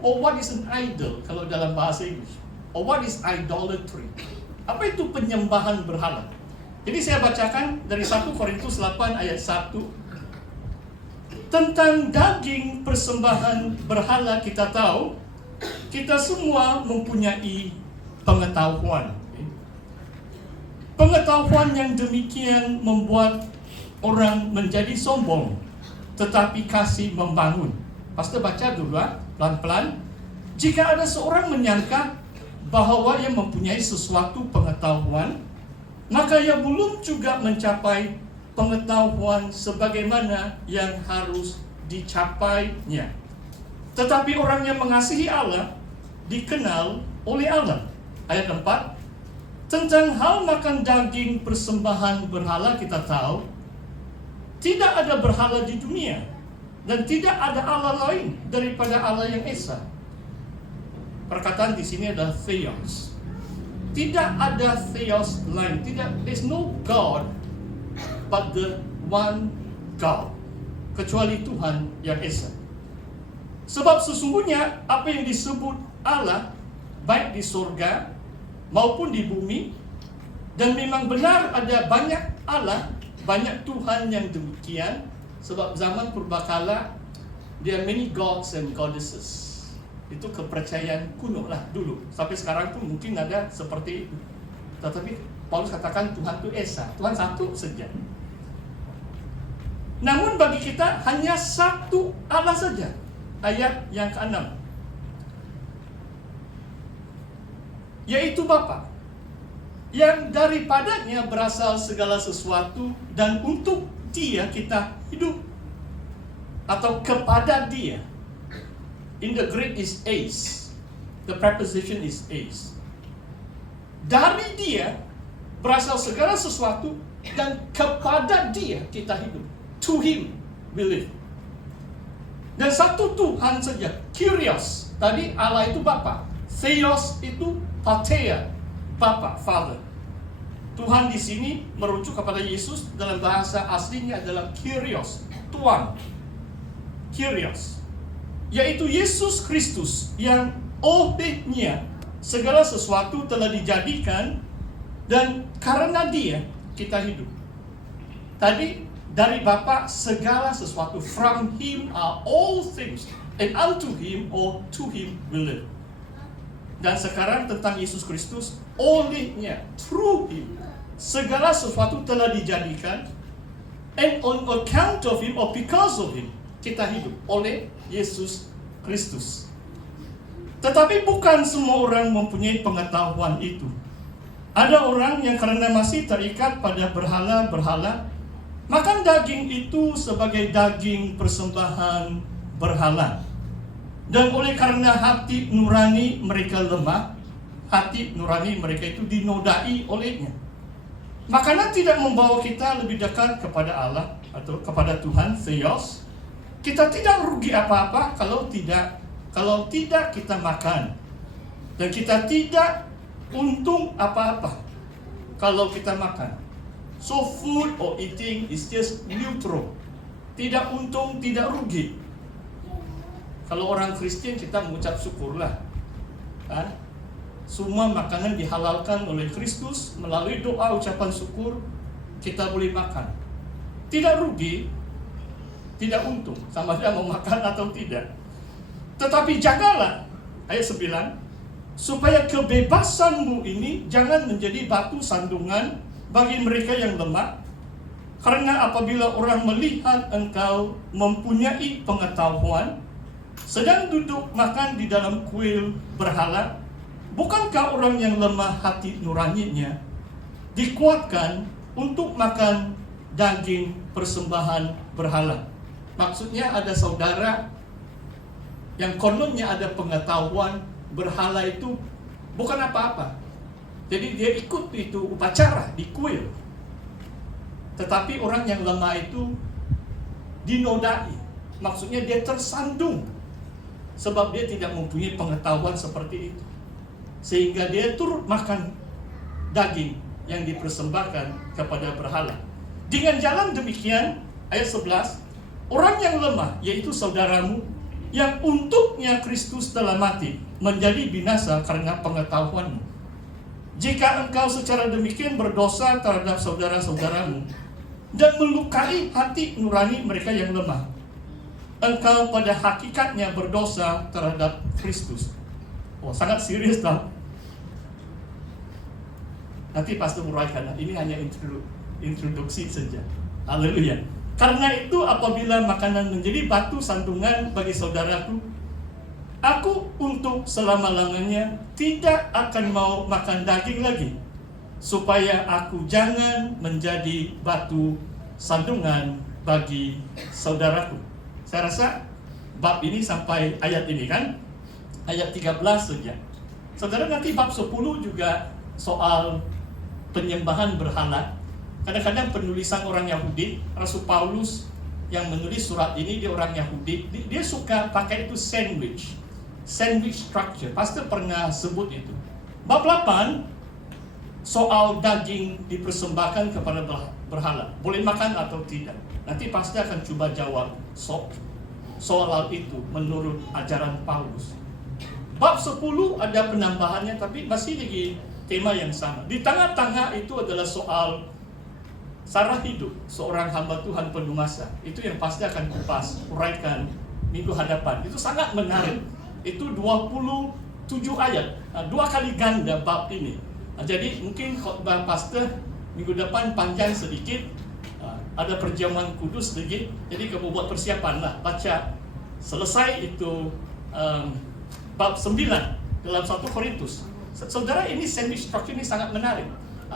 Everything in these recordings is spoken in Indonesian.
tahu what is an idol kalau dalam bahasa Inggris? What is idolatry? Apa itu penyembahan berhala? Jadi saya bacakan dari 1 Korintus 8 ayat 1. Tentang daging persembahan berhala kita tahu, kita semua mempunyai pengetahuan. Pengetahuan yang demikian membuat orang menjadi sombong, tetapi kasih membangun. Pastor baca dulu pelan-pelan. Jika ada seorang menyangka bahwa ia mempunyai sesuatu pengetahuan, maka ia belum juga mencapai pengetahuan sebagaimana yang harus dicapainya. Tetapi orang yang mengasihi Allah dikenal oleh Allah. Ayat 4. Tentang hal makan daging persembahan berhala kita tahu, tidak ada berhala di dunia dan tidak ada Allah lain daripada Allah yang Esa. Perkataan di sini adalah Theos. Tidak ada Theos lain. There's no God but the one God, kecuali Tuhan yang Esa. Sebab sesungguhnya apa yang disebut Allah, baik di surga maupun di bumi, dan memang benar ada banyak Allah, banyak Tuhan yang demikian. Sebab zaman purbakala, there are many gods and goddesses. Itu kepercayaan kuno lah dulu. Sampai sekarang pun mungkin ada seperti itu. Tetapi Paulus katakan Tuhan itu Esa, Tuhan satu saja. Namun bagi kita hanya satu Allah saja. Ayat yang ke-6, yaitu Bapa, yang daripadanya berasal segala sesuatu, dan untuk Dia kita hidup, atau kepada Dia. In the Greek is eis. The preposition is eis. Dari Dia berasal segala sesuatu, dan kepada Dia kita hidup. To Him we live. Dan satu Tuhan saja, Kyrios. Tadi Allah itu Bapa. Theos itu Pater, Bapa, Father. Tuhan di sini merujuk kepada Yesus, dalam bahasa aslinya adalah Kyrios, Tuhan. Kyrios, yaitu Yesus Kristus, yang olehnya segala sesuatu telah dijadikan, dan karena Dia kita hidup. Tadi dari Bapa segala sesuatu, from Him are all things, and unto Him or to Him we live. Dan sekarang tentang Yesus Kristus, olehnya, through Him, segala sesuatu telah dijadikan, and on account of Him or because of Him, kita hidup oleh Yesus Kristus. Tetapi bukan semua orang mempunyai pengetahuan itu. Ada orang yang karena masih terikat pada berhala-berhala, makan daging itu sebagai daging persembahan berhala. Dan oleh karena hati nurani mereka lemah, hati nurani mereka itu dinodai olehnya. Makanan tidak membawa kita lebih dekat kepada Allah atau kepada Tuhan, Theos. Kita tidak rugi apa-apa kalau tidak kita makan. Dan kita tidak untung apa-apa kalau kita makan. So food or eating is just neutral. Tidak untung, tidak rugi. Kalau orang Kristen kita mengucap syukurlah. Semua makanan dihalalkan oleh Kristus, melalui doa ucapan syukur kita boleh makan. Tidak rugi, tidak untung, sama ada mau makan atau tidak. Tetapi jagalah, ayat 9, supaya kebebasanmu ini jangan menjadi batu sandungan bagi mereka yang lemah, karena apabila orang melihat engkau mempunyai pengetahuan, sedang duduk makan di dalam kuil berhala, bukankah orang yang lemah hati nuraninya dikuatkan untuk makan daging persembahan berhala? Maksudnya ada saudara yang kononnya ada pengetahuan berhala itu bukan apa-apa. Jadi dia ikut itu upacara di kuil. Tetapi orang yang lemah itu dinodai. Maksudnya dia tersandung. Sebab dia tidak mempunyai pengetahuan seperti itu. Sehingga dia turut makan daging yang dipersembahkan kepada berhala. Dengan jalan demikian, ayat 11, orang yang lemah, yaitu saudaramu, yang untuknya Kristus telah mati, menjadi binasa karena pengetahuanmu. Jika engkau secara demikian berdosa terhadap saudara-saudaramu dan melukai hati nurani mereka yang lemah, engkau pada hakikatnya berdosa terhadap Kristus. Oh, sangat serius tau. Nanti Pastor uraikan, ini hanya introduksi saja. Haleluya. Karena itu apabila makanan menjadi batu sandungan bagi saudaraku, aku untuk selama-lamanya tidak akan mau makan daging lagi, supaya aku jangan menjadi batu sandungan bagi saudaraku. Saya rasa bab ini sampai ayat ini kan, ayat 13 saja. Saudara, nanti bab 10 juga soal penyembahan berhala. Kadang-kadang penulisan orang Yahudi, Rasul Paulus yang menulis surat ini, dia orang Yahudi, dia suka pakai itu sandwich structure. Pastor pernah sebut itu. Bab 8 soal daging dipersembahkan kepada berhala, boleh makan atau tidak. Nanti Pastor akan coba jawab soal itu menurut ajaran Paulus. Bab 10 ada penambahannya, tapi masih lagi tema yang sama. Di tengah-tengah itu adalah soal sarah hidup seorang hamba Tuhan penuh masa. Itu yang pasti akan kupas, uraikan minggu hadapan. Itu sangat menarik. Itu 27 ayat, 2 kali ganda bab ini. Jadi mungkin khotbah pastor minggu depan panjang sedikit, ada perjamuan kudus sedikit. Jadi kamu buat persiapan lah, baca selesai itu bab 9 dalam 1 Korintus. Saudara, ini sandwich structure ini sangat menarik.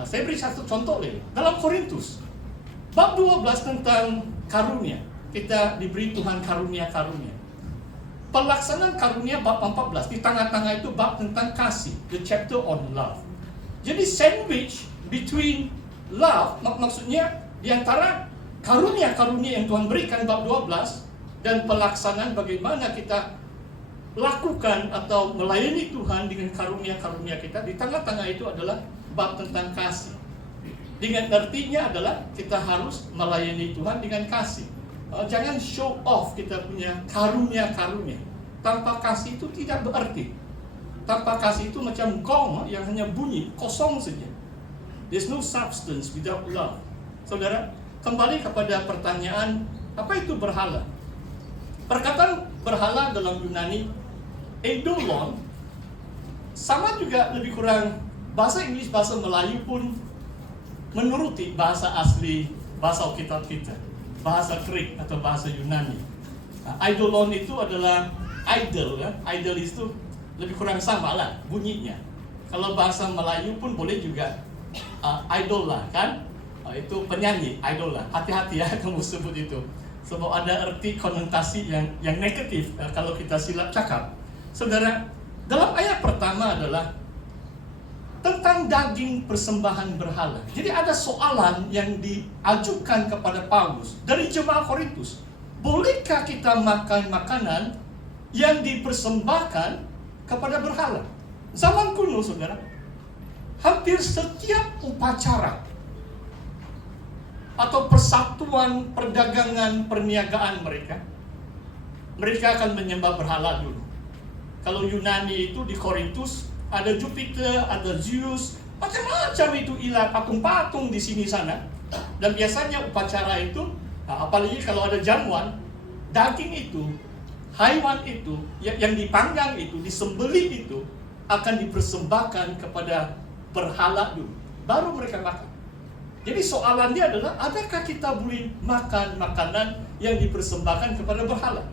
Saya beri satu contoh lagi. Dalam Korintus, bab 12 tentang karunia. Kita diberi Tuhan karunia-karunia. Pelaksanaan karunia bab 14. Di tengah-tengah itu bab tentang kasih. The chapter on love. Jadi sandwich between love, maksudnya di antara karunia-karunia yang Tuhan berikan bab 12 dan pelaksanaan bagaimana kita lakukan atau melayani Tuhan dengan karunia-karunia kita. Di tengah-tengah itu adalah bab tentang kasih. Dengan artinya adalah kita harus melayani Tuhan dengan kasih. Jangan show off kita punya karunia-karunia. Tanpa kasih itu tidak berarti. Tanpa kasih itu macam gong yang hanya bunyi, kosong saja. There's no substance without love. Saudara, kembali kepada pertanyaan, apa itu berhala? Perkataan berhala dalam Yunani, eidolon, sama juga lebih kurang bahasa Inggris, bahasa Melayu pun menuruti bahasa asli, bahasa Alkitab kita, bahasa Greek atau bahasa Yunani. Eidolon itu adalah idol, ya. Idol itu lebih kurang sama lah bunyinya. Kalau bahasa Melayu pun boleh juga idola kan, itu penyanyi idola. Hati-hati ya kamu sebut itu, sebab ada arti konotasi yang negatif kalau kita silap cakap. Saudara, dalam ayat pertama adalah tentang daging persembahan berhala. Jadi ada soalan yang diajukan kepada Paulus dari jemaat Korintus. Bolehkah kita makan makanan yang dipersembahkan kepada berhala? Zaman kuno, saudara, hampir setiap upacara atau persatuan perdagangan perniagaan mereka akan menyembah berhala dulu. Kalau Yunani itu di Korintus ada Jupiter, ada Zeus, macam-macam itu ilah, patung-patung di sini sana. Dan biasanya upacara itu, apalagi kalau ada jamuan, daging itu, haiwan itu, yang dipanggang itu, disembelih itu, akan dipersembahkan kepada berhala dulu. Baru mereka makan. Jadi soalannya adalah, adakah kita boleh makan makanan yang dipersembahkan kepada berhala?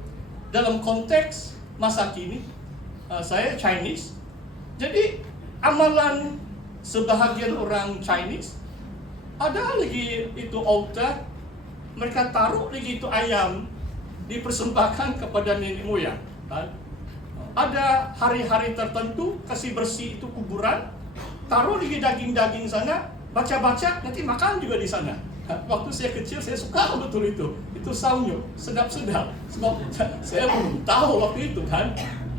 Dalam konteks masa kini, saya Chinese, jadi amalan sebahagian orang Chinese, ada lagi itu altar, mereka taruh lagi itu ayam, dipersembahkan kepada nenek moyang. Ada hari-hari tertentu, kasih bersih itu kuburan, taruh lagi daging-daging sana, baca-baca, nanti makan juga di sana. Waktu saya kecil, saya suka betul itu saunyo, sedap-sedap. Sebab saya belum tahu waktu itu kan.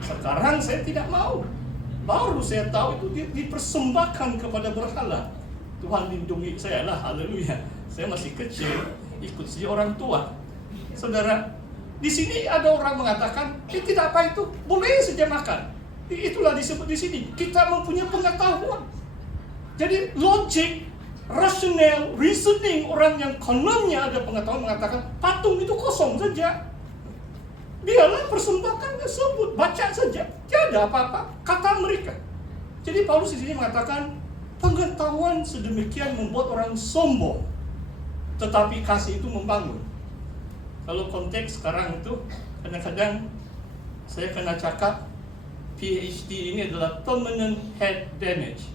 Sekarang saya tidak mau. Baru saya tahu itu dipersembahkan kepada berhala. Tuhan lindungi saya lah, haleluya. Saya masih kecil, ikut si orang tua. Saudara, Di sini ada orang mengatakan, tidak apa itu, boleh saja makan. Itulah disebut di sini, kita mempunyai pengetahuan. Jadi logik, rasional, reasoning orang yang kononnya ada pengetahuan mengatakan patung itu kosong saja. Biarlah persembahkan tersebut, baca saja, tiada apa-apa, kata mereka. Jadi Paulus di sini mengatakan pengetahuan sedemikian membuat orang sombong, tetapi kasih itu membangun. Kalau konteks sekarang itu kadang-kadang saya kena cakap PhD ini adalah permanent head damage.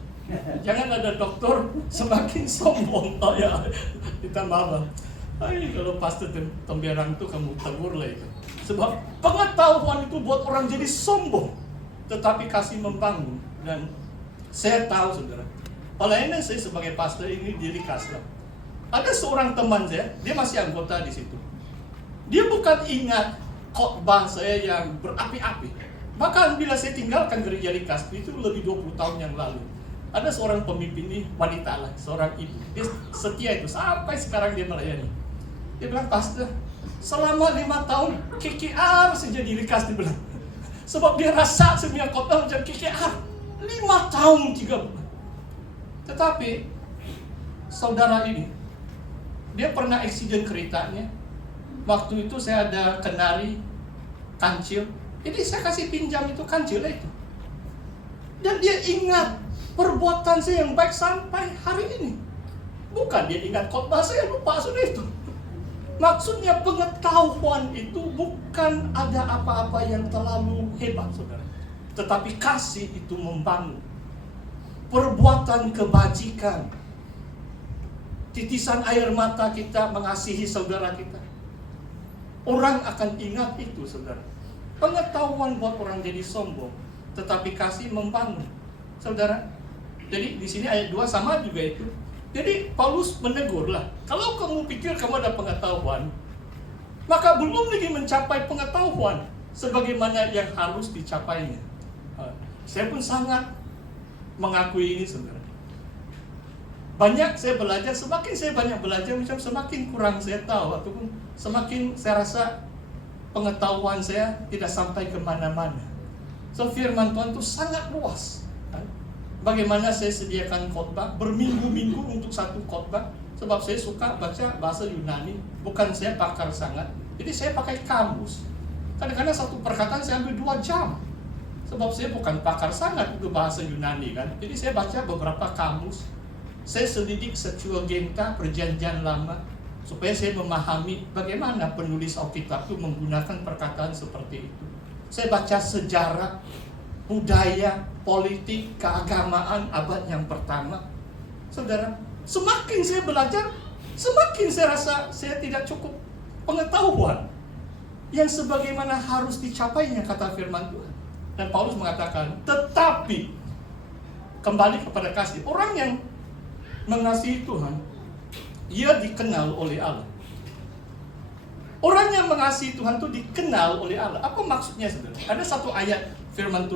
Jangan ada doktor semakin sombong. Oh ya, ditambah apa? Kalau pastor temberang itu kamu tegur lah itu. Sebab pengetahuan itu buat orang jadi sombong, tetapi kasih membangun. Dan saya tahu saudara, pelayanan saya sebagai pastor ini diri kasih. Ada seorang teman saya, dia masih anggota di situ. Dia bukan ingat khotbah saya yang berapi-api. Bahkan bila saya tinggalkan gereja di Kaspi itu lebih 20 tahun yang lalu, ada seorang pemimpin ini, wanita lah, seorang ibu. Dia setia itu, sampai sekarang dia melayani. Dia bilang, pastor, selama 5 tahun KKR saja diri Kaspi bilang. Sebab dia rasa semua khotbah macam KKR. 5 tahun 3 bulan. Tetapi saudara ini, dia pernah eksiden keretanya. Waktu itu saya ada kenari kancil, jadi saya kasih pinjam itu kancil itu. Dan dia ingat perbuatan saya yang baik sampai hari ini. Bukan dia ingat khotbah saya, lupa sudah itu. Maksudnya pengetahuan itu bukan ada apa-apa yang terlalu hebat, saudara. Tetapi kasih itu membangun. Perbuatan kebajikan, titisan air mata kita mengasihi saudara kita. Orang akan ingat itu, saudara. Pengetahuan buat orang jadi sombong, tetapi kasih membangun, saudara. Jadi di sini ayat 2 sama juga itu. Jadi Paulus menegur lah, kalau kamu pikir kamu ada pengetahuan, maka belum lagi mencapai pengetahuan sebagaimana yang harus dicapainya. Saya pun sangat mengakui ini, saudara. Banyak saya belajar, semakin saya banyak belajar, macam semakin kurang saya tahu, ataupun semakin saya rasa pengetahuan saya tidak sampai kemana-mana. So firman Tuhan itu sangat luas. Bagaimana saya sediakan khotbah berminggu-minggu untuk satu khotbah, sebab saya suka baca bahasa Yunani. Bukan saya pakar sangat, jadi saya pakai kamus. Kadang-kadang satu perkataan saya ambil 2 jam, sebab saya bukan pakar sangat untuk bahasa Yunani kan. Jadi saya baca beberapa kamus. Saya selidik Septuaginta, Perjanjian Lama, supaya saya memahami bagaimana penulis Alkitab itu menggunakan perkataan seperti itu. Saya baca sejarah, budaya, politik, keagamaan abad yang pertama. Saudara, semakin saya belajar, semakin saya rasa saya tidak cukup pengetahuan yang sebagaimana harus dicapainya, kata firman Tuhan. Dan Paulus mengatakan, tetapi kembali kepada kasih. Orang yang mengasihi Tuhan, ia dikenal oleh Allah. Orang yang mengasihi Tuhan itu dikenal oleh Allah. Apa maksudnya, saudara? Ada satu ayat firman Tuhan